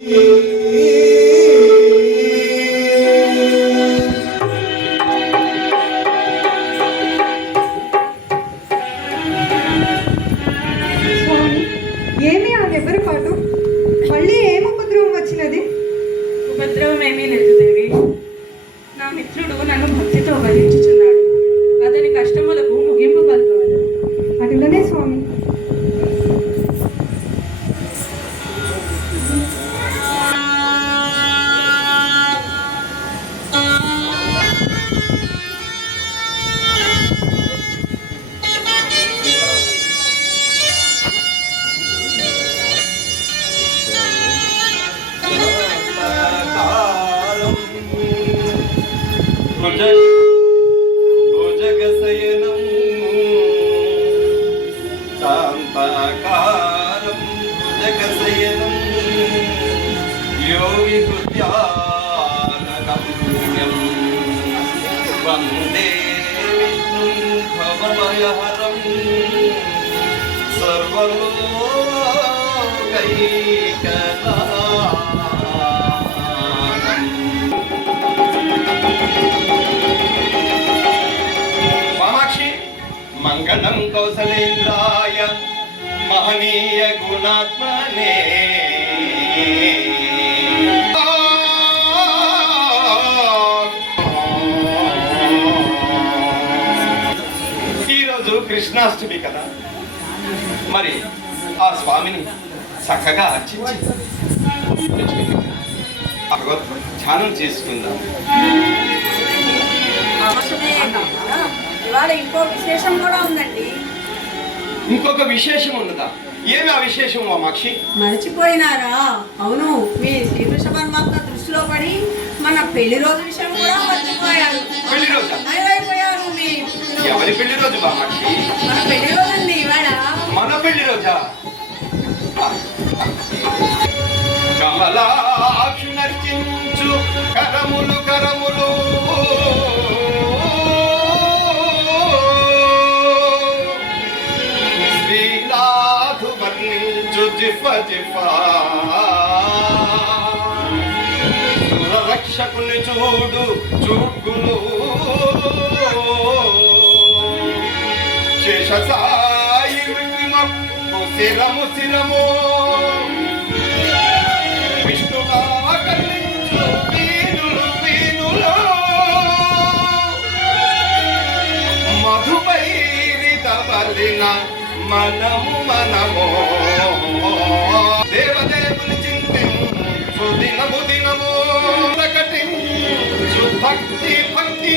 ఏమి ఆ దెబ్బరపాటు? మళ్ళీ ఏం ఉపద్రవం వచ్చినది? ఉపద్రవం ఏమీ లేదు దేవి. నా మిత్రుడు నన్ను భక్తితో వరించుచున్నాడు. అతని కష్టములకు ముగింపు పలుకోవాలి. అటులనే స్వామి. భుజగశయనం శాంతాకారం భుజగశయనం యోగి హృద్యానగమ్యం వందే విష్ణుం భవభయహరం సర్వలోకైకనాథం. మంగళం కౌసలేంద్రాయ మహనీయ గుణాత్మనే. ఈరోజు కృష్ణాష్టమి కదా, మరి ఆ స్వామిని చక్కగా అర్చించి భగవత్ ధ్యానం చేసుకుందాం. ఇవాళ ఇంకో విశేషం కూడా ఉందండి. ఇంకొక విశేషం ఉన్నదా? ఏమి ఆ విశేషం మాక్షి? మర్చిపోయినారా? అవును, మీ శ్రీకృష్ణ పరమాత్మ దృష్టిలో పడి మన పెళ్లి రోజు విషయం కూడా మర్చిపోయారు. పెళ్లి రోజు అయిపోయారు. మీ ఎవరి పెళ్లి రోజు మాక్షి? మన పెళ్లి రోజు అండి ఇవాళ. మన పెళ్లి రోజా? కమలాక్షు నర్చించు కరములు కరములు రక్షకుని చూడు చూడ్గులు శేషసాయి శిరము శిరము విష్ణుగా కల్లించు వీనులు వీనులు మధుపైరితవలిన మనము మనము దేవదేవుని చింతించు దినము దినము ప్రకటించు భక్తి భక్తి